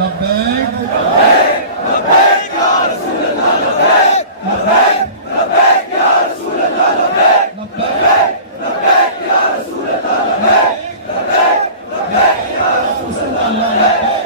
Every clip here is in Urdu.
لبیک لبیک یا رسول اللہ لبیک لبیک یا رسول اللہ لبیک لبیک لبیک یا رسول اللہ لبیک لبیک یا رسول اللہ لبیک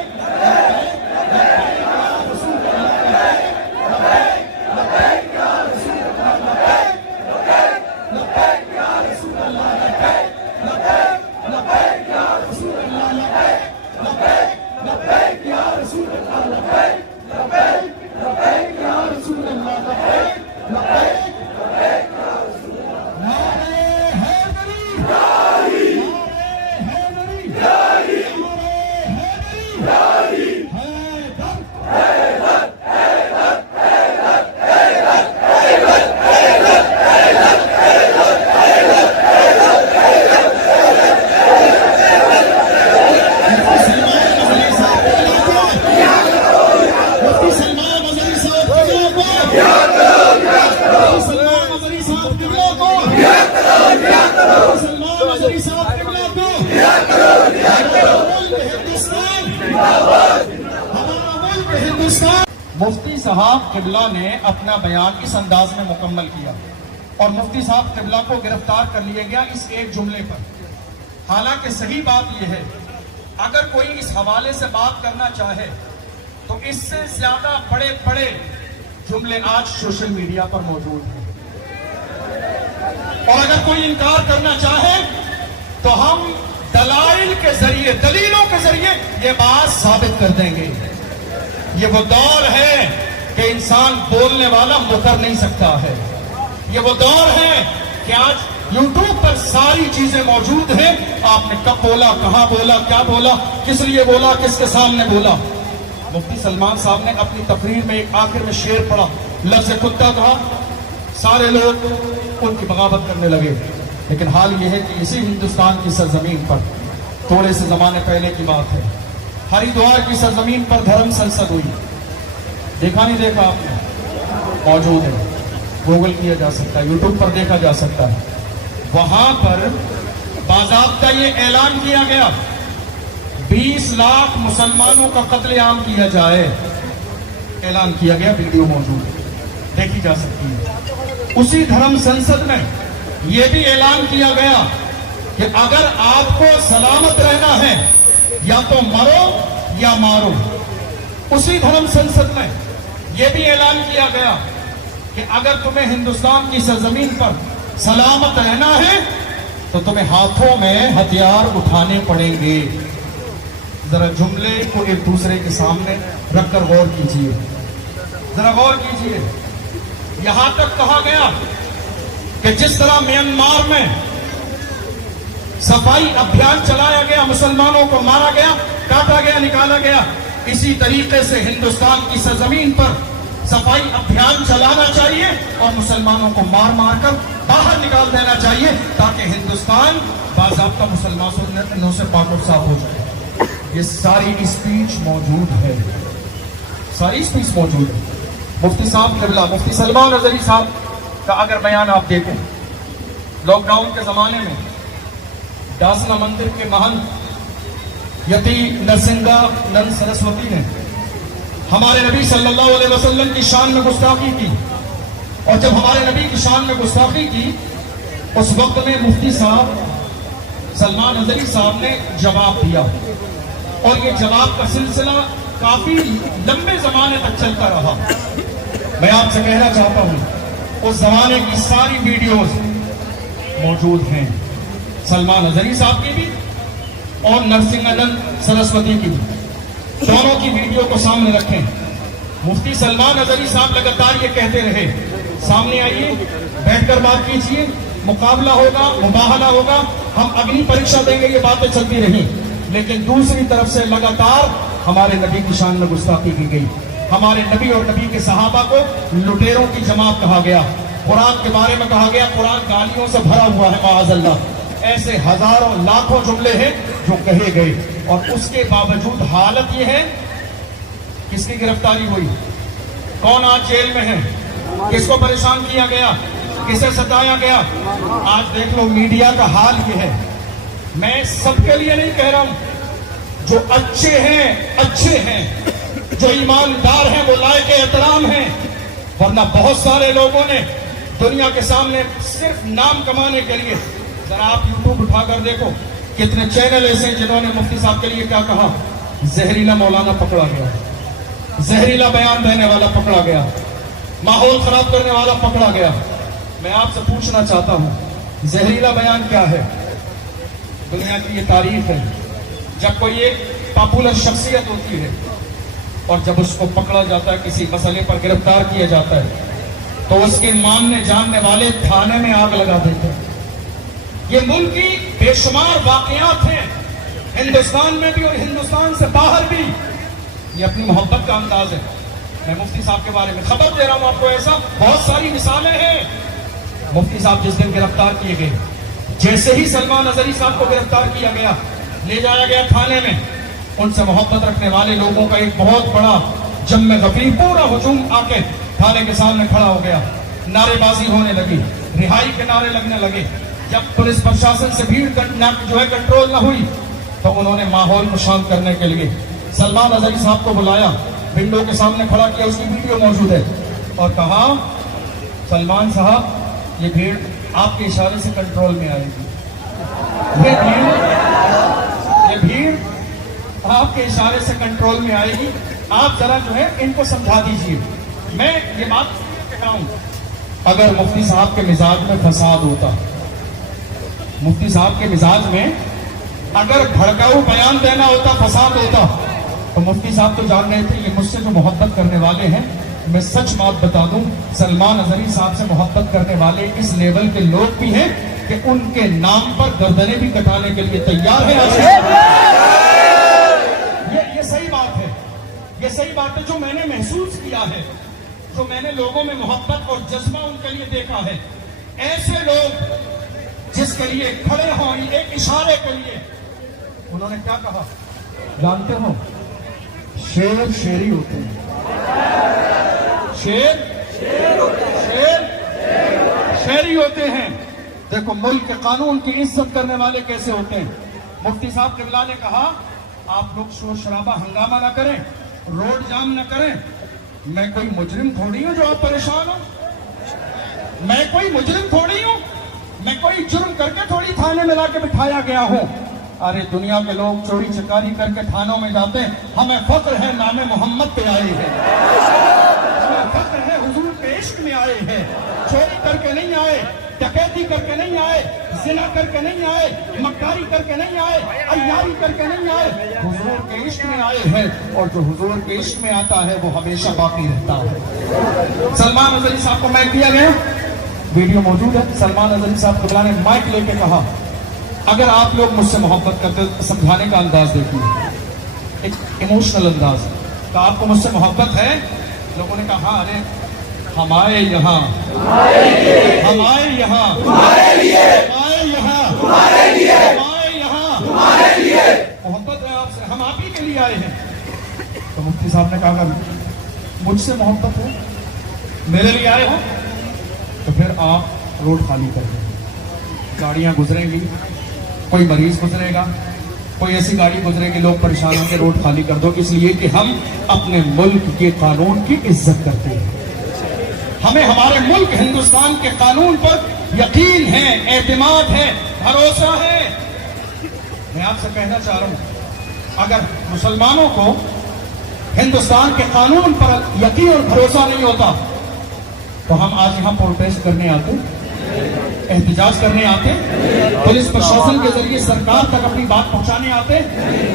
مفتی صاحب قبلہ نے اپنا بیان اس انداز میں مکمل کیا اور مفتی صاحب قبلہ کو گرفتار کر لیا گیا اس ایک جملے پر. حالانکہ صحیح بات یہ ہے اگر کوئی اس حوالے سے بات کرنا چاہے تو اس سے زیادہ بڑے بڑے جملے آج سوشل میڈیا پر موجود ہیں، اور اگر کوئی انکار کرنا چاہے تو ہم دلائل کے ذریعے دلیلوں کے ذریعے یہ بات ثابت کر دیں گے. یہ وہ دور ہے کہ انسان بولنے والا مکر نہیں سکتا ہے. یہ وہ دور ہے کہ آج یوٹیوب پر ساری چیزیں موجود ہیں. آپ نے کب بولا، کہاں بولا، کیا بولا، کس لیے بولا، کس کے سامنے بولا. مفتی سلمان صاحب نے اپنی تقریر میں ایک آخر میں شعر پڑھا، لفظ کتا کہا، سارے لوگ ان کی بغاوت کرنے لگے. لیکن حال یہ ہے کہ اسی ہندوستان کی سرزمین پر تھوڑے سے زمانے پہلے کی بات ہے، ہریدوار کی سرزمین پر دھرم سنسد ہوئی. دیکھا نہیں دیکھا آپ نے؟ موجود ہے، گوگل کیا جا سکتا ہے، یوٹیوب پر دیکھا جا سکتا ہے. وہاں پر باضابطہ یہ اعلان کیا گیا 20 لاکھ مسلمانوں کا قتل عام کیا جائے. اعلان کیا گیا، ویڈیو موجود ہے، دیکھی جا سکتی ہے. اسی دھرم سنسد میں یہ بھی اعلان کیا گیا کہ اگر آپ کو سلامت رہنا ہے یا تو مرو یا مارو. اسی دھرم سنسد میں یہ بھی اعلان کیا گیا کہ اگر تمہیں ہندوستان کی سرزمین پر سلامت رہنا ہے تو تمہیں ہاتھوں میں ہتھیار اٹھانے پڑیں گے. ذرا جملے کو ایک دوسرے کے سامنے رکھ کر غور کیجیے، ذرا غور کیجیے. یہاں تک کہا گیا کہ جس طرح میانمار میں صفائی ابھیان چلایا گیا، مسلمانوں کو مارا گیا، کاٹا گیا، نکالا گیا، اسی طریقے سے ہندوستان کی سرزمین پر صفائی ابھیان چلانا چاہیے اور مسلمانوں کو مار مار کر باہر نکال دینا چاہیے تاکہ ہندوستان باضابطہ مسلمانوں سے پاک و صاف ہو جائے. یہ ساری اسپیچ موجود ہے، ساری اسپیچ موجود ہے. مفتی صاحب قبلہ، مفتی سلمان نظری صاحب کا اگر بیان آپ دیکھیں، لاک ڈاؤن کے زمانے میں ڈاسنا مندر کے مہنت یتی نرسنگا نند سرسوتی نے ہمارے نبی صلی اللہ علیہ وسلم کی شان میں گستاخی کی. اور جب ہمارے نبی کی شان میں گستاخی کی اس وقت میں مفتی صاحب سلمان نظری صاحب نے جواب دیا، اور یہ جواب کا سلسلہ کافی لمبے زمانے تک چلتا رہا. میں آپ سے کہنا چاہتا ہوں اس زمانے کی ساری ویڈیوز موجود ہیں، سلمان نظری صاحب کی بھی اور نرسنگانند سرسوتی کی بھی. دونوں کی ویڈیو کو سامنے رکھیں. مفتی سلمان نظری صاحب لگاتار یہ کہتے رہے سامنے آئیے، بیٹھ کر بات کیجیے، مقابلہ ہوگا، مباہلہ ہوگا، ہم اگنی پریکشا دیں گے. یہ باتیں چلتی رہی، لیکن دوسری طرف سے لگاتار ہمارے نبی کی شان میں گستاخی کی گئی. ہمارے نبی اور نبی کے صحابہ کو لٹیروں کی جماعت کہا گیا. قرآن کے بارے میں کہا گیا قرآن گالیوں سے بھرا ہوا ہے معاذ اللہ. ایسے ہزاروں لاکھوں جملے ہیں جو کہے گئے، اور اس کے باوجود حالت یہ ہے. کس کی گرفتاری ہوئی؟ کون آج جیل میں ہے؟ کس کو پریشان کیا گیا؟ کسے ستایا گیا؟ آج دیکھ لو میڈیا کا حال یہ ہے. میں سب کے لیے نہیں کہہ رہا ہوں، جو اچھے ہیں جو ایماندار ہیں وہ لائق احترام ہیں، ورنہ بہت سارے لوگوں نے دنیا کے سامنے صرف نام کمانے کے لیے، ذرا آپ یوٹیوب اٹھا کر دیکھو کتنے چینل ایسے ہیں جنہوں نے مفتی صاحب کے لیے کیا کہا، زہریلا مولانا پکڑا گیا، زہریلا بیان دینے والا پکڑا گیا، ماحول خراب کرنے والا پکڑا گیا۔ میں آپ سے پوچھنا چاہتا ہوں زہریلا بیان کیا ہے؟ دنیا کی یہ تاریخ ہے، جب کوئی ایک پاپولر شخصیت ہوتی ہے اور جب اس کو پکڑا جاتا ہے، کسی مسئلے پر گرفتار کیا جاتا ہے، تو اس کے ماننے جاننے والے تھانے میں آگ لگا دیتے ہیں۔ یہ ملک کی بے شمار واقعات ہیں، ہندوستان میں بھی اور ہندوستان سے باہر بھی۔ یہ اپنی محبت کا انداز ہے۔ میں مفتی صاحب کے بارے میں خبر دے رہا ہوں آپ کو، ایسا بہت ساری مثالیں ہیں۔ مفتی صاحب جس دن گرفتار کیے گئے، جیسے ہی سلمان اظہری صاحب کو گرفتار کیا گیا، لے جایا گیا تھانے میں، ان سے محبت رکھنے والے لوگوں کا ایک بہت بڑا جم غفیر پورا ہجوم آ کے تھانے کے سامنے کھڑا ہو گیا، نعرے بازی ہونے لگی، رہائی کے نعرے لگنے لگے۔ جب پولیس پرشاسن سے بھیڑ جو ہے کنٹرول نہ ہوئی، تو انہوں نے ماحول کو شانت کرنے کے لیے سلمان اظہری صاحب کو بلایا، ونڈو کے سامنے کھڑا کیا، اس کی ویڈیو موجود ہے، اور کہا سلمان صاحب یہ بھیڑ آپ کے اشارے سے کنٹرول میں آئے گی، یہ بھیڑ آپ کے اشارے سے کنٹرول میں آئے گی، آپ ذرا جو ہے ان کو سمجھا دیجئے۔ میں یہ بات کہتا ہوں، اگر مفتی صاحب کے مزاج میں فساد ہوتا، مفتی صاحب کے مزاج میں اگر بھڑکاؤ بیان دینا ہوتا، فساد ہوتا، تو مفتی صاحب تو جان رہے تھے یہ مجھ سے جو محبت کرنے والے ہیں، میں سچ بات بتا دوں، سلمان اظہری صاحب سے محبت کرنے والے اس لیول کے لوگ بھی ہیں کہ ان کے نام پر گردنیں بھی کٹانے کے لیے تیار ہیں۔ یہ صحیح بات ہے، یہ صحیح بات ہے جو میں نے محسوس کیا ہے، جو میں نے لوگوں میں محبت اور جذبہ ان کے لیے دیکھا ہے۔ ایسے لوگ جس کے لیے کھڑے ہوں ایک اشارے کے لیے، انہوں نے کیا کہا جانتے ہو؟ شیر شیری ہوتے ہیں، شیر شیری ہوتے ہیں۔ دیکھو ملک کے قانون کی عزت کرنے والے کیسے ہوتے ہیں۔ مفتی صاحب قبلہ نے کہا آپ لوگ شور شرابہ ہنگامہ نہ کریں، روڈ جام نہ کریں، میں کوئی مجرم تھوڑی ہوں جو آپ پریشان ہوں، میں کوئی مجرم تھوڑی ہوں، میں کوئی جرم کر کے تھوڑی تھانے میں لا کے بٹھایا گیا ہوں۔ ارے دنیا کے لوگ چوری چکاری کر کے تھانوں میں جاتے ہیں، ہمیں فخر ہے نام محمد پہ آئے ہیں، ہمیں فخر ہے حضور کے عشق میں آئے ہیں، چوری کر کے نہیں آئے، ڈکیتی کر کے نہیں آئے، زنا کر کے نہیں آئے، مکاری کر کے نہیں آئے، عیاری کر کے نہیں آئے، حضور کے عشق میں آئے ہیں، اور جو حضور کے عشق میں آتا ہے وہ ہمیشہ باقی رہتا ہے۔ سلمان اظہری صاحب کو مائک دیا گیا، ویڈیو موجود ہے، سلمان اظہری صاحب قبلہ نے مائک لے کے کہا اگر آپ لوگ مجھ سے محبت کرتے، سمجھانے کا انداز دیکھیے، ایک ایموشنل انداز، کہ آپ کو مجھ سے محبت ہے؟ لوگوں نے کہا ہاں، ارے ہمارے یہاں، ہمارے یہاں، ہمارے یہاں، ہمارے یہاں محبت ہے آپ سے، ہم آپ ہی کے لیے آئے ہیں۔ تو مفتی صاحب نے کہا مجھ سے محبت ہے، میرے لیے آئے ہو، تو پھر آپ روڈ خالی کر دیں، گاڑیاں گزریں گی، کوئی مریض گزرے گا، کوئی ایسی گاڑی گزرے گی، لوگ پریشان ہوں گے، روڈ خالی کر دو، اس لیے کہ ہم اپنے ملک کے قانون کی عزت کرتے ہیں، ہمیں ہمارے ملک ہندوستان کے قانون پر یقین ہے، اعتماد ہے، بھروسہ ہے۔ میں آپ سے کہنا چاہ رہا ہوں اگر مسلمانوں کو ہندوستان کے قانون پر یقین اور بھروسہ نہیں ہوتا تو ہم آج یہاں پروٹیسٹ کرنے آتے، احتجاج کرنے آتے، پولیس پرشاسن کے ذریعے سرکار تک اپنی بات پہنچانے آتے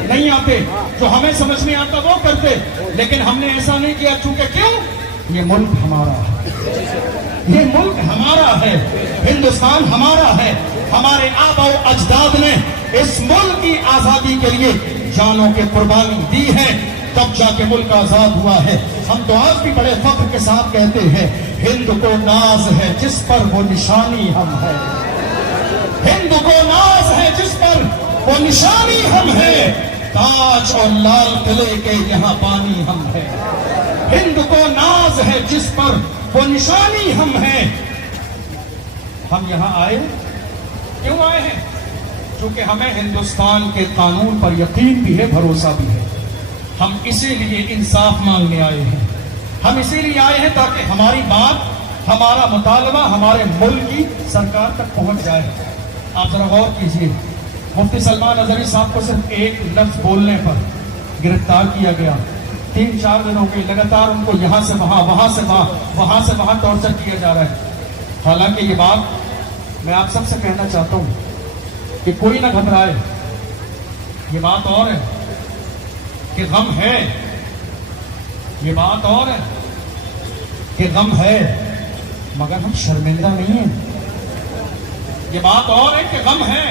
نہیں آتے، جو ہمیں سمجھ میں آتا وہ کرتے، لیکن ہم نے ایسا نہیں کیا، چونکہ کیوں؟ یہ ملک ہمارا ہے، یہ ملک ہمارا ہے، ہندوستان ہمارا ہے، ہمارے آباء و اجداد نے اس ملک کی آزادی کے لیے جانوں کی قربانی دی ہے، تب جا کے ملک آزاد ہوا ہے۔ ہم تو آج بھی بڑے فخر کے ساتھ کہتے ہیں ہند کو ناز ہے جس پر وہ نشانی ہم ہے، ہند کو ناز ہے جس پر وہ نشانی ہم ہے، تاج اور لال قلعے کے یہاں بانی ہم ہے، ہند کو ناز ہے جس پر وہ نشانی ہم ہیں۔ ہم یہاں آئے کیوں آئے ہیں؟ کیونکہ ہمیں ہندوستان کے قانون پر یقین بھی ہے، بھروسہ بھی ہے، ہم اسی لیے انصاف مانگنے آئے ہیں. ہم اسی لیے آئے ہیں تاکہ ہماری بات، ہمارا مطالبہ ہمارے ملک کی سرکار تک پہنچ جائے. آپ ذرا غور کیجئے، مفتی سلمان اظہری صاحب کو صرف ایک لفظ بولنے پر گرفتار کیا گیا. 3-4 دنوں کے لگاتار ان کو یہاں سے وہاں، وہاں سے وہاں، وہاں سے وہاں ٹارچر کیا جا رہا ہے. حالانکہ یہ بات میں آپ سب سے کہنا چاہتا ہوں کہ کوئی نہ گھبرائے. یہ بات اور ہے کہ غم ہے، یہ بات اور ہے کہ غم ہے، مگر ہم شرمندہ نہیں ہیں. یہ بات اور ہے کہ غم ہے،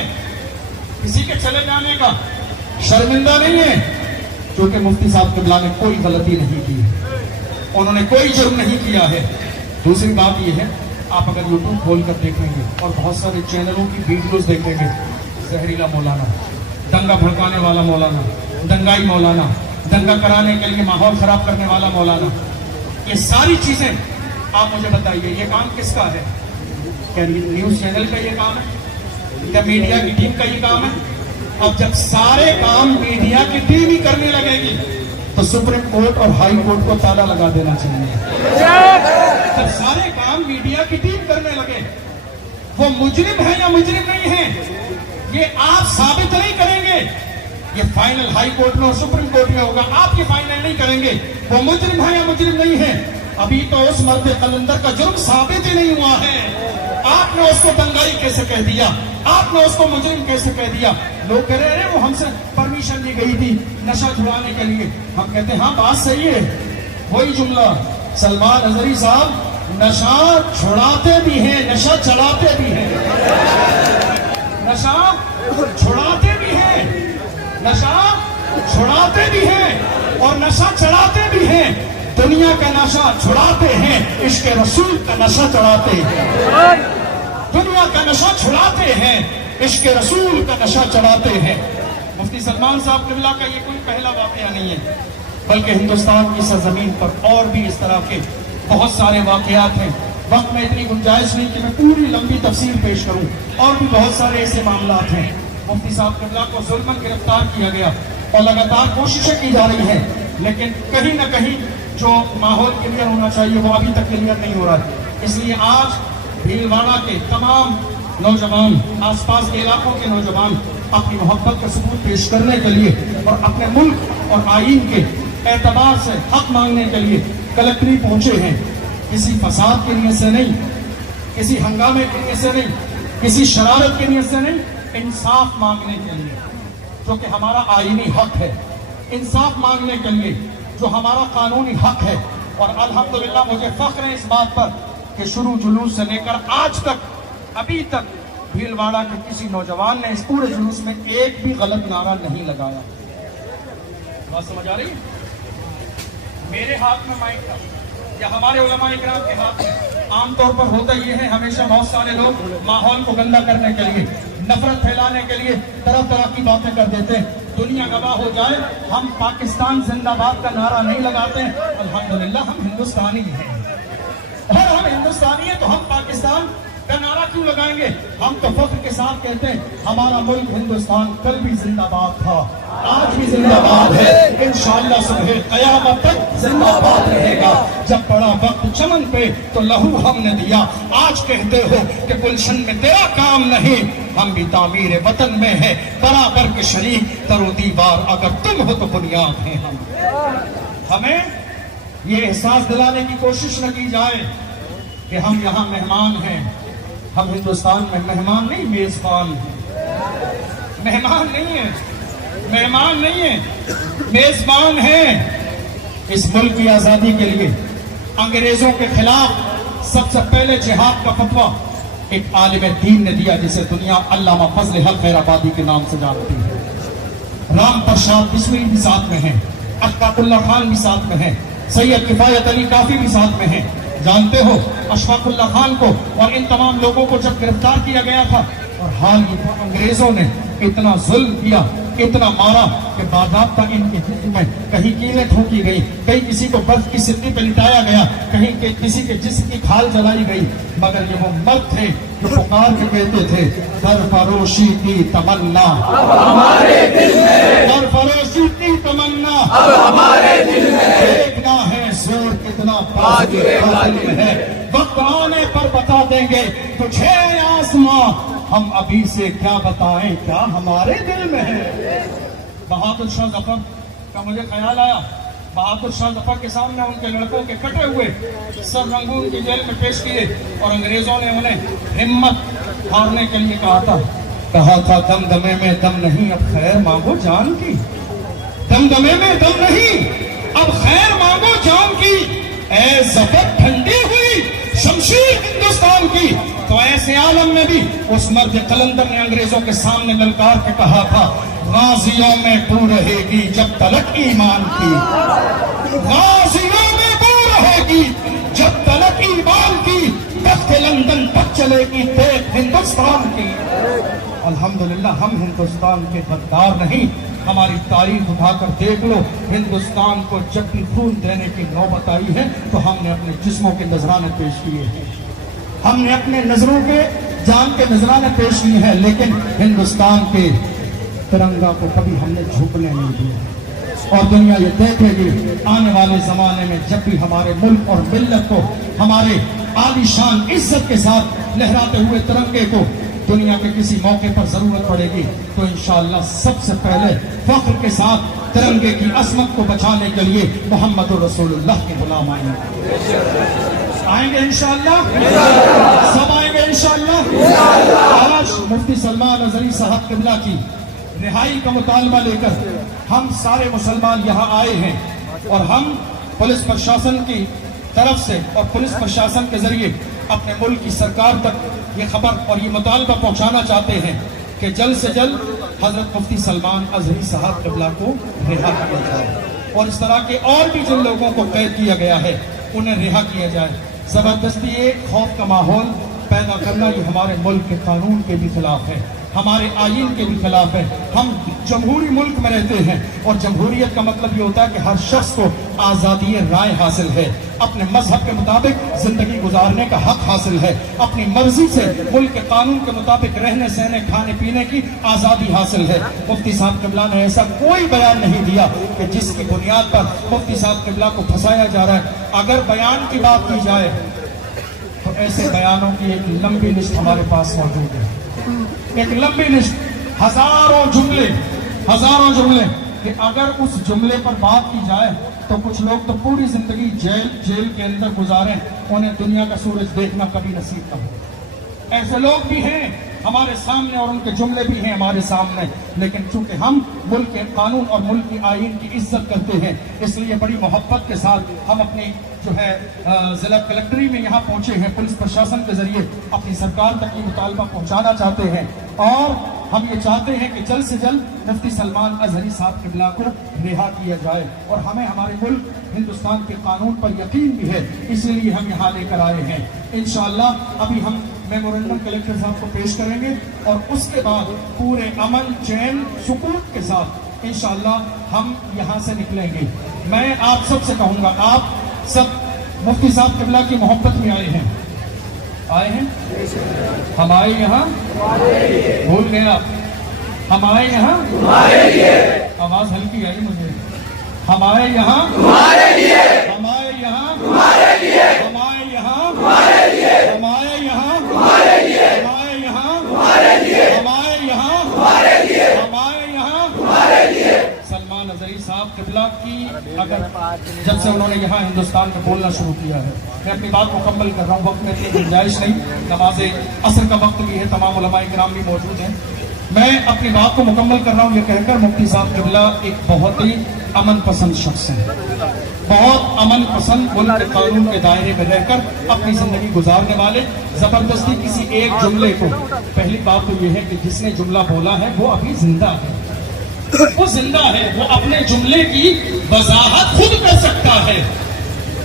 کسی کے چلے جانے کا شرمندہ نہیں ہے، کیونکہ مفتی صاحب قبلہ نے کوئی غلطی نہیں کی ہے، انہوں نے کوئی جرم نہیں کیا ہے. دوسری بات یہ ہے، آپ اگر یوٹیوب کھول کر دیکھیں گے اور بہت سارے چینلوں کی ویڈیوز دیکھیں گے، زہریلا مولانا، دنگا بھڑکانے والا مولانا، دنگائی مولانا، دنگا کرانے کے لیے ماحول خراب کرنے والا مولانا، یہ ساری چیزیں آپ مجھے بتائیے یہ کام کس کا ہے؟ کیا نیوز چینل کا یہ کام ہے؟ کیا میڈیا کی ٹیم کا یہ کام ہے؟ اب جب سارے کام میڈیا کی ٹیم ہی کرنے لگے گی تو سپریم کورٹ اور ہائی کورٹ کو تالا لگا دینا چاہیے. جب سارے کام میڈیا کی ٹیم کرنے لگے، وہ مجرم ہے یا مجرم نہیں ہے یہ آپ ثابت نہیں کریں گے. یہ فائنل ہائی کورٹ میں اور سپریم کورٹ میں ہوگا، آپ یہ فائنل نہیں کریں گے وہ مجرم ہے یا مجرم نہیں ہے. ابھی تو اس مرد قلندر کا جرم ثابت ہی نہیں ہوا ہے. آپ نے اس کو دنگائی کیسے کہہ دیا؟ آپ نے اس کو مجرم کیسے کہہ دیا؟ لوگ کہہ رہے ہیں وہ ہم سے پرمیشن لی گئی تھی نشہ چھڑانے کے لیے. ہم کہتے ہیں ہاں بات صحیح ہے. وہی جملہ سلمان اظہری صاحب نشہ چھڑاتے بھی ہیں، نشہ چڑھاتے بھی ہیں، نشہ چھڑاتے بھی ہیں، نشہ چھڑاتے بھی ہیں اور نشہ چڑھاتے بھی ہیں. دنیا کا نشہ چھڑاتے ہیں، عشق رسول کا نشہ چڑھاتے ہیں. دنیا کا نشہ چھڑاتے ہیں، عشق رسول کا نشہ چڑھاتے ہیں. مفتی سلمان صاحب قبلہ کا یہ کوئی پہلا واقعہ نہیں ہے، بلکہ ہندوستان کی سرزمین پر اور بھی اس طرح کے بہت سارے واقعات ہیں. وقت میں اتنی گنجائش نہیں کہ میں پوری لمبی تفصیل پیش کروں، اور بھی بہت سارے ایسے معاملات ہیں. مفتی صاحب قبلہ کو ظلماً گرفتار کیا گیا اور لگاتار کوششیں کی جا رہی ہیں، لیکن کہیں نہ کہیں جو ماحول کلیئر ہونا چاہیے وہ ابھی تک کلیئر نہیں ہو رہا ہے. اس لیے آج بھیلواڑہ کے تمام نوجوان، آس پاس کے علاقوں کے نوجوان اپنی محبت کا ثبوت پیش کرنے کے لیے اور اپنے ملک اور آئین کے اعتبار سے حق مانگنے کے لیے کلکٹری پہنچے ہیں. کسی فساد کی نیت سے نہیں، کسی ہنگامے کی نیت سے نہیں، کسی شرارت کی نیت سے نہیں، انصاف مانگنے کے لیے جو کہ ہمارا آئینی حق ہے، انصاف مانگنے کے لیے جو ہمارا قانونی حق ہے. اور الحمدللہ مجھے فخر ہے اس بات پر کہ شروع جلوس سے لے کر آج تک ابھی تک بھیلواڑہ کے کسی نوجوان نے اس پورے جلوس میں ایک بھی غلط نعرہ نہیں لگایا. بات سمجھ آ رہی ہے؟ میرے ہاتھ میں مائک تھا یا ہمارے علماء اکرام کے ہاتھ میں. عام طور پر ہوتا یہ ہے، ہمیشہ بہت سارے لوگ ماحول کو گندا کرنے کے لیے، نفرت پھیلانے کے لیے طرح طرح کی باتیں کر دیتے ہیں. دنیا گواہ ہو جائے ہم پاکستان زندہ باد کا نعرہ نہیں لگاتے. الحمدللہ ہم ہندوستانی ہیں، اور ہم ہندوستانی ہیں تو ہم پاکستان کا نعرہ کیوں لگائیں گے؟ ہم تو فخر کے ساتھ کہتے ہیں ہمارا ملک ہندوستان کل بھی زندہ باد تھا، آج بھی زندہ باد ہے، انشاءاللہ صبح قیامت تک زندہ باد رہے گا. جب پڑا وقت چمن پہ تو لہو ہم نے دیا. آج کہتے ہو کہ گلشن میں تیرا کام نہیں، ہم بھی تعمیر وطن میں ہیں برابر کے شریک. ترو دیوار اگر تم ہو تو بنیاد ہیں ہم. ہمیں یہ احساس دلانے کی کوشش نہ کی جائے کہ ہم یہاں مہمان ہیں. ہم ہندوستان میں مہمان نہیں، میزبان ہیں. مہمان نہیں ہیں، مہمان نہیں ہیں، میزبان ہیں. اس ملک کی آزادی کے لیے انگریزوں کے خلاف سب سے پہلے جہاد کا فتویٰ ایک عالم دین نے دیا جسے دنیا علامہ فضل حق خیر آبادی کے نام سے جانتی ہے. رام پرساد بسمل بھی ساتھ میں ہیں، اشفاق اللہ خان بھی ساتھ میں ہیں، سید کفایت علی کافی بھی ساتھ میں ہیں. جانتے ہو اشفاق اللہ خان کو اور ان تمام لوگوں کو جب گرفتار کیا گیا تھا اور حال ہی انگریزوں نے اتنا ظلم کیا، اتنا مارا کہ باضابطہ ان کے جسم میں کہیں کیلیں ٹھوکی گئی، کہیں کسی کو برف کی سدی پہ لٹایا گیا، کہیں کسی کے جسم کی کھال جلائی گئی. مگر یہ وہ مرد تھے جو پکار کے کہتے تھے سرفروشی کی تمنا، ہمارے دل میں سرفروشی کی تمنا. اب ہمارے دل میں ہے، دیکھنا ہے زور کتنا باطل میں ہے، وقت آنے پر بتا دیں گے تجھے آسماں، ہم ابھی سے کیا بتائیں کیا ہمارے دل میں ہے۔ بہادر شاہ ظفر کا مجھے خیال آیا، بہادر شاہ ظفر کے سامنے ان کے لڑکوں کے کٹے ہوئے سر رنگون کی جیل میں پیش کیے اور انگریزوں نے انہیں ہمت ہارنے کے لیے کہا تھا دم دمے میں دم نہیں اب خیر مانگو جان کی، دم دمے میں دم نہیں اب خیر مانگو جان کی، اے ظفر ٹھنڈی ہوئی شمشیر ہندوستان کی۔ تو ایسے عالم میں بھی اس مرد قلندر نے انگریزوں کے سامنے للکار کے کہا تھا غازیوں میں بو رہے گی جب تلک ایمان کی، غازیوں میں بو رہے گی جب تلک ایمان کی، تخت لندن پر چلے گی دیکھ ہندوستان کی۔ الحمدللہ ہم ہندوستان کے غدار نہیں، ہماری تاریخ اٹھا کر دیکھ لو، ہندوستان کو جب بھی خون دینے کی نوبت آئی ہے تو ہم نے اپنے جسموں کے نذرانے پیش کیے ہیں، ہم نے اپنے نظروں کے جان کے نذرانے پیش کیے ہیں، لیکن ہندوستان کے ترنگا کو کبھی ہم نے جھکنے نہیں دیا۔ اور دنیا یہ دیکھے گی آنے والے زمانے میں جب بھی ہمارے ملک اور ملت کو ہمارے عالی شان عزت کے ساتھ لہراتے ہوئے ترنگے کو دنیا کے کسی موقع پر ضرورت پڑے گی تو انشاءاللہ سب سے پہلے فخر کے ساتھ ترنگے کی عظمت کو بچانے کے لیے محمد رسول اللہ کے غلام آئیں گے انشاءاللہ، سب آئیں گے انشاءاللہ۔ آج مفتی سلمان اظہری صاحب قبلہ کی رہائی کا مطالبہ لے کر ہم سارے مسلمان یہاں آئے ہیں اور ہم پولیس پرشاسن کی طرف سے اور پولیس پرشاسن کے ذریعے اپنے ملک کی سرکار تک یہ خبر اور یہ مطالبہ پہنچانا چاہتے ہیں کہ جلد سے جلد حضرت مفتی سلمان اظہری صاحب قبلہ کو رہا کیا جائے اور اس طرح کے اور بھی جن لوگوں کو قید کیا گیا ہے انہیں رہا کیا جائے۔ زبردستی ایک خوف کا ماحول پیدا کرنا یہ ہمارے ملک کے قانون کے بھی خلاف ہے، ہمارے آئین کے بھی خلاف ہے۔ ہم جمہوری ملک میں رہتے ہیں اور جمہوریت کا مطلب یہ ہوتا ہے کہ ہر شخص کو آزادی رائے حاصل ہے، اپنے مذہب کے مطابق زندگی گزارنے کا حق حاصل ہے، اپنی مرضی سے ملک کے قانون کے مطابق رہنے سہنے کھانے پینے کی آزادی حاصل ہے۔ مفتی صاحب قبلہ نے ایسا کوئی بیان نہیں دیا کہ جس کی بنیاد پر مفتی صاحب قبلہ کو پھنسایا جا رہا ہے۔ اگر بیان کی بات کی جائے تو ایسے بیانوں کی ایک لمبی لسٹ ہمارے پاس موجود ہے، ایک لمبی لسٹ، ہزاروں جملے کہ اگر اس جملے پر بات کی جائے تو کچھ لوگ تو پوری زندگی جیل کے اندر گزاریں، انہیں دنیا کا سورج دیکھنا کبھی نصیب نہ ہو۔ ایسے لوگ بھی ہیں ہمارے سامنے اور ان کے جملے بھی ہیں ہمارے سامنے، لیکن چونکہ ہم ملک کے قانون اور ملک کی آئین کی عزت کرتے ہیں اس لیے بڑی محبت کے ساتھ ہم اپنی جو ہے ضلع کلکٹری میں یہاں پہنچے ہیں، پولیس پرشاسن کے ذریعے اپنی سرکار تک یہ مطالبہ پہنچانا چاہتے ہیں اور ہم یہ چاہتے ہیں کہ جلد سے جلد مفتی سلمان اظہری صاحب قبلہ کو رہا کیا جائے اور ہمیں ہمارے ملک ہندوستان کے قانون پر یقین بھی ہے، اس لیے ہم یہاں لے کر آئے ہیں۔ انشاءاللہ ابھی ہم میمورنڈم کلیکٹر صاحب کو پیش کریں گے اور اس کے بعد پورے امن چین سکون کے ساتھ انشاءاللہ ہم یہاں سے نکلیں گے۔ میں آپ سب سے کہوں گا، آپ سب مفتی صاحب قبلہ کی محبت میں آئے ہیں ہم آئے یہاں بھول گئے آپ، ہم آئے یہاں آواز ہلکی آئی مجھے، ہم آئے یہاں ہمارے لیے، ہم آئے یہاں ہمارے لیے، ہم آئے یہاں ہمارے لیے، ہم آئے یہاں ہمارے لیے، ہم آئے یہاں ہمارے لیے، ہم آئے یہاں ہمارے لیے، ہم آئے یہاں ہمارے لیے۔ سلمان اظہری صاحب قبلہ کی اگر جب سے انہوں نے یہاں ہندوستان میں بولنا شروع کیا ہے، میں اپنی بات مکمل کر رہا ہوں، وقت میں اتنی گنجائش نہیں، نماز عصر کا وقت بھی ہے، تمام علماء کرام بھی موجود ہیں، میں اپنی بات کو مکمل کر رہا ہوں یہ کہہ کر مفتی صاحب قبلہ ایک بہت ہی امن پسند شخص ہیں، بہت امن پسند، ملک کے قانون کے دائرے میں رہ کر اپنی زندگی گزارنے والے، زبردستی کسی ایک جملے کو، پہلی بات تو یہ ہے کہ جس نے جملہ بولا ہے وہ ابھی زندہ ہے، وہ زندہ ہے، وہ اپنے جملے کی وضاحت خود کر سکتا ہے،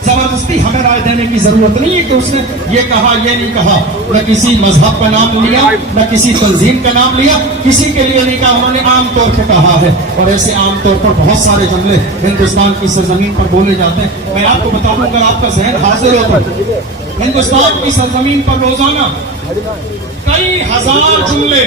زبردستی ہمیں رائے دینے کی ضرورت نہیں ہے کہ اس نے یہ کہا یہ نہیں کہا، نہ کسی مذہب کا نام لیا، نہ کسی تنظیم کا نام لیا، کسی کے لیے نہیں کہا، انہوں نے عام طور پہ کہا ہے اور ایسے عام طور پر بہت سارے جملے ہندوستان کی سرزمین پر بولے جاتے ہیں۔ میں آپ کو بتا دوں اگر آپ کا ذہن حاضر ہو تو ہندوستان کی سرزمین پر روزانہ کئی ہزار جملے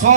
100